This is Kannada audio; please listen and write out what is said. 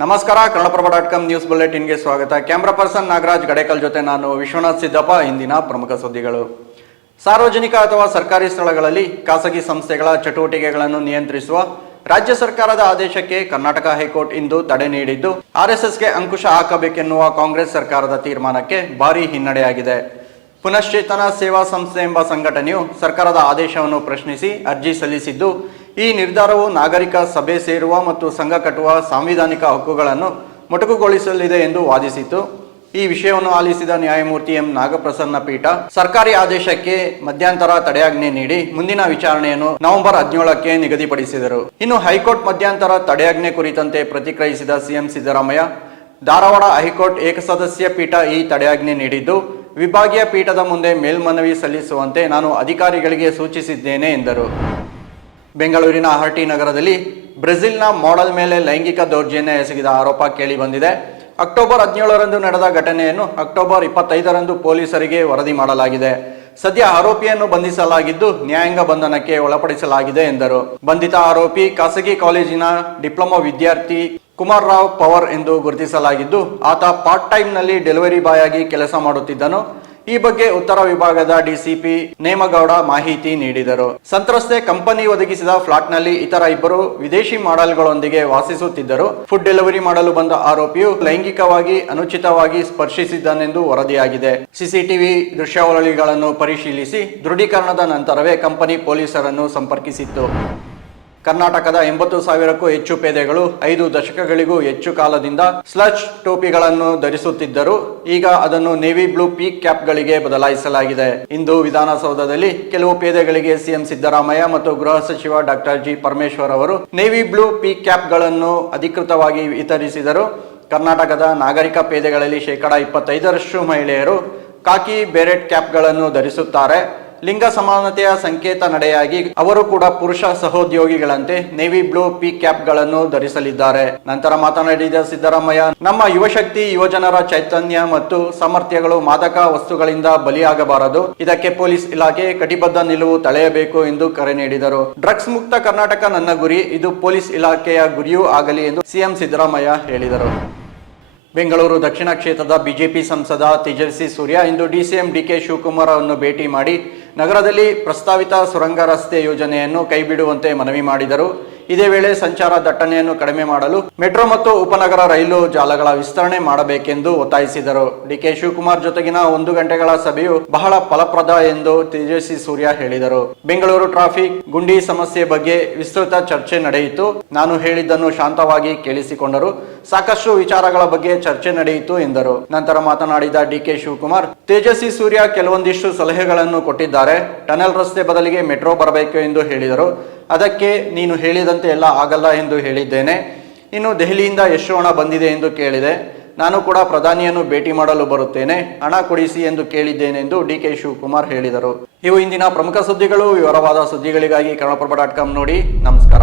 ನಮಸ್ಕಾರ ಕನ್ನಡಪ್ರಭ ಡಾಟ್ ಕಾಮ್ ನ್ಯೂಸ್ ಬುಲೆಟಿನ್ಗೆ ಸ್ವಾಗತ. ಕ್ಯಾಮ್ರಾ ಪರ್ಸನ್ ನಾಗರಾಜ್ ಗಡೇಕಲ್ ಜೊತೆ ನಾನು ವಿಶ್ವನಾಥ್ ಸಿದ್ದಪ್ಪ, ಇಂದಿನ ಪ್ರಮುಖ ಸುದ್ದಿಗಳು. ಸಾರ್ವಜನಿಕ ಅಥವಾ ಸರ್ಕಾರಿ ಸ್ಥಳಗಳಲ್ಲಿ ಖಾಸಗಿ ಸಂಸ್ಥೆಗಳ ಚಟುವಟಿಕೆಗಳನ್ನು ನಿಯಂತ್ರಿಸುವ ರಾಜ್ಯ ಸರ್ಕಾರದ ಆದೇಶಕ್ಕೆ ಕರ್ನಾಟಕ ಹೈಕೋರ್ಟ್ ಇಂದು ತಡೆ ನೀಡಿದ್ದು ಆರ್ಎಸ್ಎಸ್ಗೆ ಅಂಕುಶ ಹಾಕಬೇಕೆನ್ನುವ ಕಾಂಗ್ರೆಸ್ ಸರ್ಕಾರದ ತೀರ್ಮಾನಕ್ಕೆ ಭಾರೀ ಹಿನ್ನಡೆಯಾಗಿದೆ. ಪುನಶ್ಚೇತನ ಸೇವಾ ಸಂಸ್ಥೆ ಎಂಬ ಸಂಘಟನೆಯು ಸರ್ಕಾರದ ಆದೇಶವನ್ನು ಪ್ರಶ್ನಿಸಿ ಅರ್ಜಿ ಸಲ್ಲಿಸಿದ್ದು ಈ ನಿರ್ಧಾರವು ನಾಗರಿಕ ಸಭೆ ಸೇರುವ ಮತ್ತು ಸಂಘ ಕಟ್ಟುವ ಸಾಂವಿಧಾನಿಕ ಹಕ್ಕುಗಳನ್ನು ಮೊಟಕುಗೊಳಿಸಲಿದೆ ಎಂದು ವಾದಿಸಿತು ಈ ವಿಷಯವನ್ನು ಆಲಿಸಿದ ನ್ಯಾಯಮೂರ್ತಿ ಎಂ. ನಾಗಪ್ರಸನ್ನ ಪೀಠ ಸರ್ಕಾರಿ ಆದೇಶಕ್ಕೆ ಮಧ್ಯಂತರ ತಡೆಯಾಜ್ಞೆ ನೀಡಿ ಮುಂದಿನ ವಿಚಾರಣೆಯನ್ನು ನವೆಂಬರ್ ಹದಿನೇಳಕ್ಕೆ ನಿಗದಿಪಡಿಸಿದರು. ಇನ್ನು ಹೈಕೋರ್ಟ್ ಮಧ್ಯಂತರ ತಡೆಯಾಜ್ಞೆ ಕುರಿತಂತೆ ಪ್ರತಿಕ್ರಿಯಿಸಿದ CM Siddaramaiah, Dharwad high court ಏಕಸದಸ್ಯ ಪೀಠ ಈ ತಡೆಯಾಜ್ಞೆ ನೀಡಿದ್ದು, ವಿಭಾಗೀಯ ಪೀಠದ ಮುಂದೆ ಮೇಲ್ಮನವಿ ಸಲ್ಲಿಸುವಂತೆ ನಾನು ಅಧಿಕಾರಿಗಳಿಗೆ ಸೂಚಿಸಿದ್ದೇನೆ ಎಂದರು. ಬೆಂಗಳೂರಿನ ಹರ್ಟಿ ನಗರದಲ್ಲಿ ಬ್ರೆಜಿಲ್ನ ಮಾಡೆಲ್ ಮೇಲೆ ಲೈಂಗಿಕ ದೌರ್ಜನ್ಯ ಎಸಗಿದ ಆರೋಪ ಕೇಳಿ ಬಂದಿದೆ. ಅಕ್ಟೋಬರ್ ಹದಿನೇಳರಂದು ನಡೆದ ಘಟನೆಯನ್ನು ಅಕ್ಟೋಬರ್ ಇಪ್ಪತ್ತೈದರಂದು ಪೊಲೀಸರಿಗೆ ವರದಿ ಮಾಡಲಾಗಿದೆ. ಸದ್ಯ ಆರೋಪಿಯನ್ನು ಬಂಧಿಸಲಾಗಿದ್ದು ನ್ಯಾಯಾಂಗ ಬಂಧನಕ್ಕೆ ಒಳಪಡಿಸಲಾಗಿದೆ ಎಂದರು. ಬಂಧಿತ ಆರೋಪಿ ಖಾಸಗಿ ಕಾಲೇಜಿನ ಡಿಪ್ಲೊಮಾ ವಿದ್ಯಾರ್ಥಿ ಕುಮಾರ್ ರಾವ್ ಪವರ್ ಎಂದು ಗುರುತಿಸಲಾಗಿದ್ದು, ಆತ ಪಾರ್ಟ್ ಟೈಮ್ನಲ್ಲಿ ಡೆಲಿವರಿ ಬಾಯ್ ಆಗಿ ಕೆಲಸ ಮಾಡುತ್ತಿದ್ದನು. ಈ ಬಗ್ಗೆ ಉತ್ತರ ವಿಭಾಗದ ಡಿಸಿಪಿ ನೇಮಗೌಡ ಮಾಹಿತಿ ನೀಡಿದರು. ಸಂತ್ರಸ್ತೆ ಕಂಪನಿ ಒದಗಿಸಿದ ಫ್ಲಾಟ್ನಲ್ಲಿ ಇತರ ಇಬ್ಬರು ವಿದೇಶಿ ಮಾಡೆಲ್ಗಳೊಂದಿಗೆ ವಾಸಿಸುತ್ತಿದ್ದರು. ಫುಡ್ ಡೆಲಿವರಿ ಮಾಡಲು ಬಂದ ಆರೋಪಿಯು ಲೈಂಗಿಕವಾಗಿ ಅನುಚಿತವಾಗಿ ಸ್ಪರ್ಶಿಸಿದ್ದನೆಂದು ವರದಿಯಾಗಿದೆ. ಸಿಸಿಟಿವಿ ದೃಶ್ಯಾವಳಿಗಳನ್ನು ಪರಿಶೀಲಿಸಿ ದೃಢೀಕರಣದ ನಂತರವೇ ಕಂಪನಿ ಪೊಲೀಸರನ್ನು ಸಂಪರ್ಕಿಸಿತ್ತು. ಕರ್ನಾಟಕದ ಎಂಬತ್ತು ಸಾವಿರಕ್ಕೂ ಹೆಚ್ಚು ಪೇದೆಗಳು ಐದು ದಶಕಗಳಿಗೂ ಹೆಚ್ಚು ಕಾಲದಿಂದ ಸ್ಲಚ್ ಟೋಪಿಗಳನ್ನು ಧರಿಸುತ್ತಿದ್ದರು. ಈಗ ಅದನ್ನು ನೇವಿ ಬ್ಲೂ ಪೀಕ್ ಕ್ಯಾಪ್ಗಳಿಗೆ ಬದಲಾಯಿಸಲಾಗಿದೆ. ಇಂದು ವಿಧಾನಸೌಧದಲ್ಲಿ ಕೆಲವು ಪೇದೆಗಳಿಗೆ ಸಿಎಂ ಸಿದ್ದರಾಮಯ್ಯ ಮತ್ತು ಗೃಹ ಸಚಿವ ಡಾಕ್ಟರ್ ಜಿ ಪರಮೇಶ್ವರ್ ಅವರು ನೇವಿ ಬ್ಲೂ ಪೀಕ್ ಕ್ಯಾಪ್ಗಳನ್ನು ಅಧಿಕೃತವಾಗಿ ವಿತರಿಸಿದರು. ಕರ್ನಾಟಕದ ನಾಗರಿಕ ಪೇದೆಗಳಲ್ಲಿ ಶೇಕಡಾ ಇಪ್ಪತ್ತೈದರಷ್ಟು ಮಹಿಳೆಯರು ಕಾಕಿ ಬೆರೆಟ್ ಕ್ಯಾಪ್ಗಳನ್ನು ಧರಿಸುತ್ತಾರೆ. ಲಿಂಗ ಸಮಾನತೆಯ ಸಂಕೇತ ನಡೆಯಾಗಿ ಅವರು ಕೂಡ ಪುರುಷ ಸಹೋದ್ಯೋಗಿಗಳಂತೆ ನೇವಿ ಬ್ಲೂ ಪಿ ಕ್ಯಾಪ್ಗಳನ್ನು ಧರಿಸಲಿದ್ದಾರೆ. ನಂತರ ಮಾತನಾಡಿದ ಸಿದ್ದರಾಮಯ್ಯ, ನಮ್ಮ ಯುವಶಕ್ತಿ, ಯುವಜನರ ಚೈತನ್ಯ ಮತ್ತು ಸಾಮರ್ಥ್ಯಗಳು ಮಾದಕ ವಸ್ತುಗಳಿಂದ ಬಲಿಯಾಗಬಾರದು. ಇದಕ್ಕೆ ಪೊಲೀಸ್ ಇಲಾಖೆ ಕಟಿಬದ್ಧ ನಿಲುವು ತಳೆಯಬೇಕು ಎಂದು ಕರೆ ನೀಡಿದರು. ಡ್ರಗ್ಸ್ ಮುಕ್ತ ಕರ್ನಾಟಕ ನನ್ನ ಗುರಿ, ಇದು ಪೊಲೀಸ್ ಇಲಾಖೆಯ ಗುರಿಯೂ ಆಗಲಿ ಎಂದು ಸಿಎಂ ಸಿದ್ದರಾಮಯ್ಯ ಹೇಳಿದರು. ಬೆಂಗಳೂರು ದಕ್ಷಿಣ ಕ್ಷೇತ್ರದ ಬಿಜೆಪಿ ಸಂಸದ ತೇಜಸ್ವಿ ಸೂರ್ಯ, ಇಂದು ಡಿಸಿಎಂ ಡಿಕೆ ಶಿವಕುಮಾರ್ ಅವರನ್ನು ಭೇಟಿ ಮಾಡಿ ನಗರದಲ್ಲಿ ಪ್ರಸ್ತಾವಿತ ಸುರಂಗ ರಸ್ತೆ ಯೋಜನೆಯನ್ನು ಕೈಬಿಡುವಂತೆ ಮನವಿ ಮಾಡಿದರು. ಇದೇ ವೇಳೆ ಸಂಚಾರ ದಟ್ಟಣೆಯನ್ನು ಕಡಿಮೆ ಮಾಡಲು ಮೆಟ್ರೋ ಮತ್ತು ಉಪನಗರ ರೈಲು ಜಾಲಗಳ ವಿಸ್ತರಣೆ ಮಾಡಬೇಕೆಂದು ಒತ್ತಾಯಿಸಿದರು. ಡಿಕೆ ಶಿವಕುಮಾರ್ ಜೊತೆಗಿನ ಒಂದು ಗಂಟೆಗಳ ಸಭೆಯು ಬಹಳ ಫಲಪ್ರದ ಎಂದು ತೇಜಸ್ವಿ ಸೂರ್ಯ ಹೇಳಿದರು. ಬೆಂಗಳೂರು ಟ್ರಾಫಿಕ್, ಗುಂಡಿ ಸಮಸ್ಯೆ ಬಗ್ಗೆ ವಿಸ್ತೃತ ಚರ್ಚೆ ನಡೆಯಿತು. ನಾನು ಹೇಳಿದ್ದನ್ನು ಶಾಂತವಾಗಿ ಕೇಳಿಸಿಕೊಂಡರು. ಸಾಕಷ್ಟು ವಿಚಾರಗಳ ಬಗ್ಗೆ ಚರ್ಚೆ ನಡೆಯಿತು ಎಂದರು. ನಂತರ ಮಾತನಾಡಿದ ಡಿಕೆ ಶಿವಕುಮಾರ್, ತೇಜಸ್ವಿ ಸೂರ್ಯ ಕೆಲವೊಂದಿಷ್ಟು ಸಲಹೆಗಳನ್ನು ಕೊಟ್ಟಿದ್ದಾರೆ. ಟನಲ್ ರಸ್ತೆ ಬದಲಿಗೆ ಮೆಟ್ರೋ ಬರಬೇಕು ಎಂದು ಹೇಳಿದರು. ಅದಕ್ಕೆ ನೀನು ಹೇಳಿದಂತೆ ಎಲ್ಲ ಆಗಲ್ಲ ಎಂದು ಹೇಳಿದ್ದೇನೆ. ಇನ್ನು ದೆಹಲಿಯಿಂದ ಎಷ್ಟು ಹಣ ಬಂದಿದೆ ಎಂದು ಕೇಳಿದೆ. ನಾನು ಕೂಡ ಪ್ರಧಾನಿಯನ್ನು ಭೇಟಿ ಮಾಡಲು ಬರುತ್ತೇನೆ. ಹಣ ಕೊಡಿಸಿ ಎಂದು ಕೇಳಿದ್ದೇನೆ ಎಂದು ಡಿ ಕೆ ಶಿವಕುಮಾರ್ ಹೇಳಿದರು. ಇವು ಇಂದಿನ ಪ್ರಮುಖ ಸುದ್ದಿಗಳು. ವಿವರವಾದ ಸುದ್ದಿಗಳಿಗಾಗಿ ಕನ್ನಡಪ್ರಭ ಡಾಟ್ ಕಾಮ್ ನೋಡಿ. ನಮಸ್ಕಾರ.